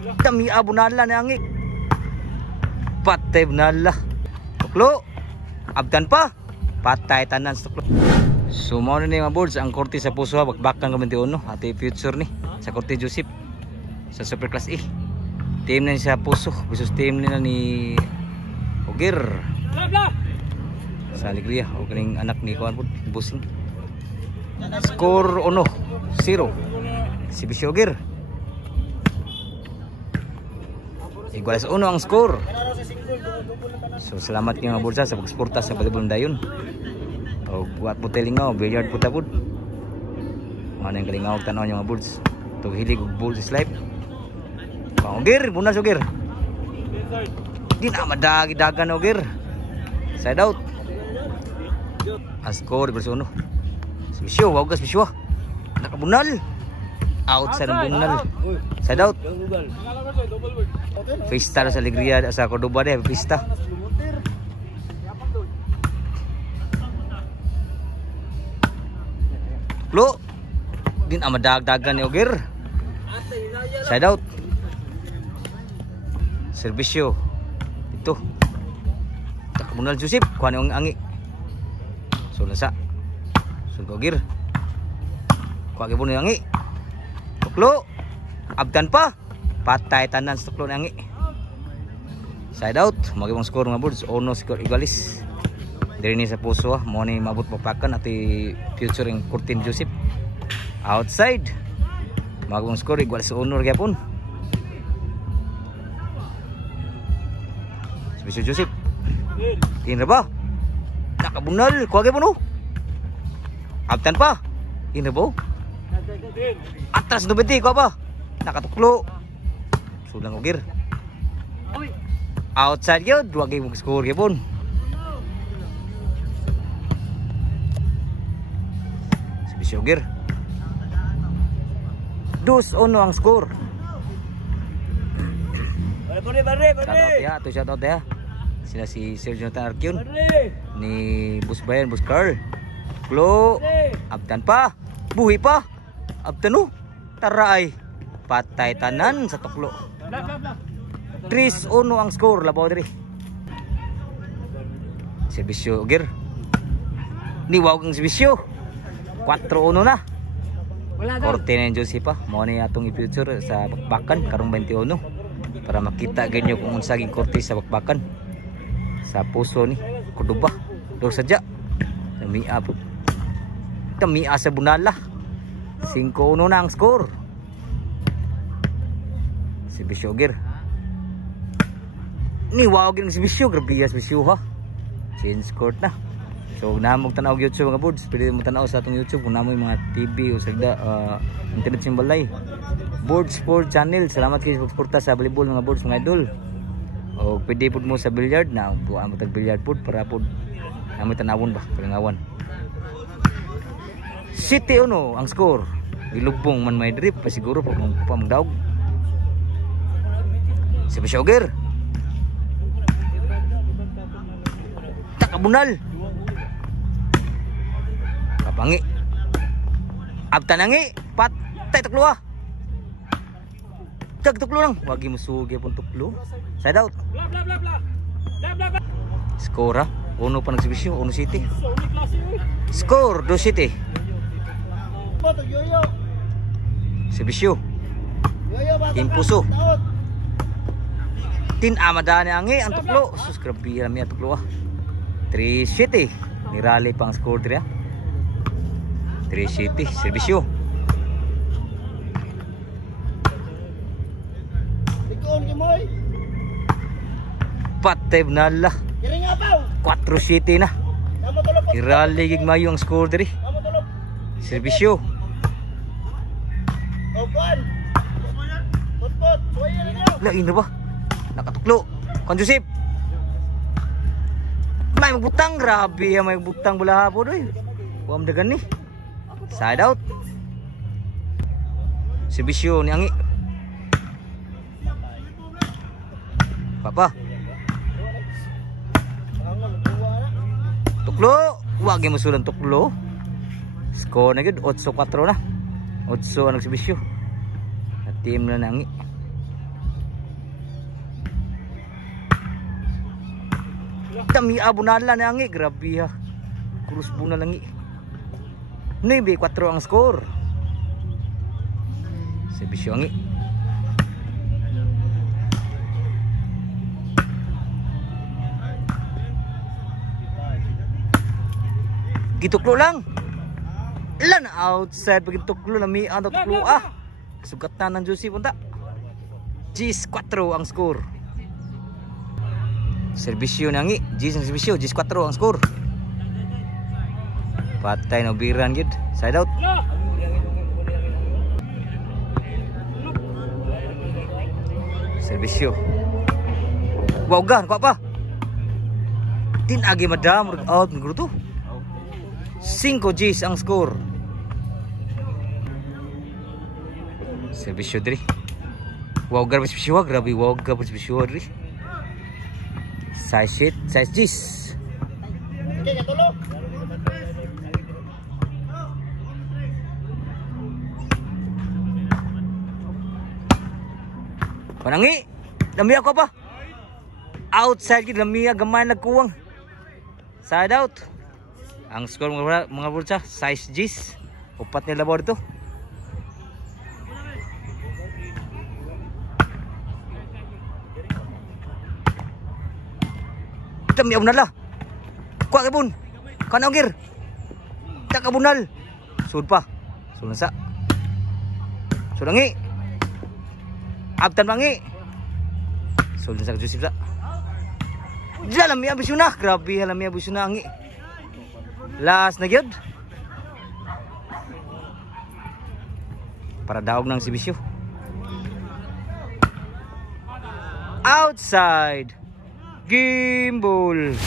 Dami abunala na angi. Patay bunala. Tuklo. Abdan pa. Patay tanan sa tuklo. So mao ni mga boards ang korte sa puso bakbakan ka 21 ati future ni sa korte Joseph sa Super Class A. Team na sa puso versus team nila ni Ogir. Sa Alegria o kaning anak ni Kuan pud Busing. Score 1-0 si Bisyogir. Igual sa 1 ang score. So salamat kayo mga bulsa sa pagsuporta sa volleyball dayon. O buat po telingaw, billiard po tabod. Ano yung kalingaw tanaw nyo mga bulls. Ito hilig bulls is life. Ogir, bunas Ogir. Di na madagi-dagan Ogir. Side out. Ang score versus 1. Si Bisyo, wag gas Bisyo. Nakabunal. Outside ang bunal. Side out. Pista sa Alegria sa Cordoba deh, pista. Lo. Din amadagdagan ni Ogir. Side out. Servisyo. Ito. Takabunal Joseph, kuha ang angi. So lasa. So Ogir. Kuha gyud ang angi. Tuklo. Abdan pa. Patay tanan sa tuklo ng angi. Side out. Magibang score mga boards. Ono score igualis. Diri ni sa puso mo ni mabot papakan ati futuring Curtin Joseph. Outside. Magibang score igualis sa honor gyapon. Bisyo Joseph. Tinra ba? Nakabunal. Kuha gyapon no. Abdan pa. Tinra ba? Atras no beti kuha ba? Nakatuklo. Sulang Ogir. Outside yun. 2 game score gyapon. Si Bisyo Ogir. 2-1 ang score. Shout out ya. Sila si Sir Jonathan Arkion ni Bus Bayan, Bus Carl. Klo. Abdan pa. Buhi pa. Abdan no. Taray. Patay tanan sa tuklo. 3-1 ang score. Labaw diri. Si Bisyo Ogir. Niwag ang si Bisyo. 4-1 na. Korte na yung Joseph pa. Mao ni atong i-future sa bakbakan karong 21. Para makita ganyo kung unsaging korte sa bakbakan. Sa puso ni Cordoba. Do sadya. Namia po. Tamia sa bunala. 5-1 na ang score. Si Bisyo Ogir. Niwag yung si Bisyo. Grabe si Bisyo ha. Change court na. So namog tanaw YouTube mga boards. Pwede mo tanaw sa atong YouTube. Kung namoy mga TV o sagda internet simbalay. Boards Sport Channel. Salamat kayo sa pagsuporta sa volleyball mga boards mga idol. O pwede po mo sa billiard na buwan mo tag billiard po para po namoy tanawon ba kalingawan. City ang score. Ilubong man may drip pa siguro pa magdaog. Si Bisyo Ogir. Takabunal. Kapangi. Abtanangi. Patay tuklo ah. Tuklo lang. Wagi mo sugi pun tuklo. Side out. Score 1 pa nagsibisyo. 1 City. Score 2 City. Si Bisyo. Team Puso. Tin amada ni angi ang tuklo. Sus grabe rami ang tuklo ah. 3 City. Nirali pang score diri ah. 3 City. Si Bisyo. Patay nala. 4 City na. Irali gig mayo ang score diri. Servisyo. Lain na ba? Nakatuklo. Kon Joseph. May magbutang, grabe may magbutang bola po doy. Huwag dagan ni. Side out. Servisyo ni angi. Papa. Tuklo. Huwag yung masulang tuklo. Score na gud 8-4 na. 8 ang nagsibisyo. At team na nangi. Dami abunala na angi, grabe ha. Krus buna langi. 9-4 ang score. Serbisyo angi. Gituklo lang. Ilan outside pag gituklo lami ang tuklo Sugatan ng Juicy punta. 10-4 ang score. Serbisyo nangi, 10 ang serbisyo, 10-4 ang score. Patay na biran gid. Side out. Serbisyo. Wow gan, kuha pa. Tinagi madam out ng to. 5 Gs ang score. Serbisyo diri. Wow gar serbisyo, grabe wow gar serbisyo diri. Size Gs. Okay, katulo. Panangi, lamiya ko pa. Outside gid lamiya gamay nagkuwang. Side out. Ang score mga bulsa, size Gs. Upat nila labor dito. Dami abunal lah. Kuha kay bun. Kanaw gir. Tak abunal. Sud pa. Sud sa. Sudangi. Abtan mangi. Sud sa Joseph sa. Dalam mi abisuna, grabe halam mi abisuna angi. Last na gyud. Para daog ng sibisyo. Outside. Gimbal.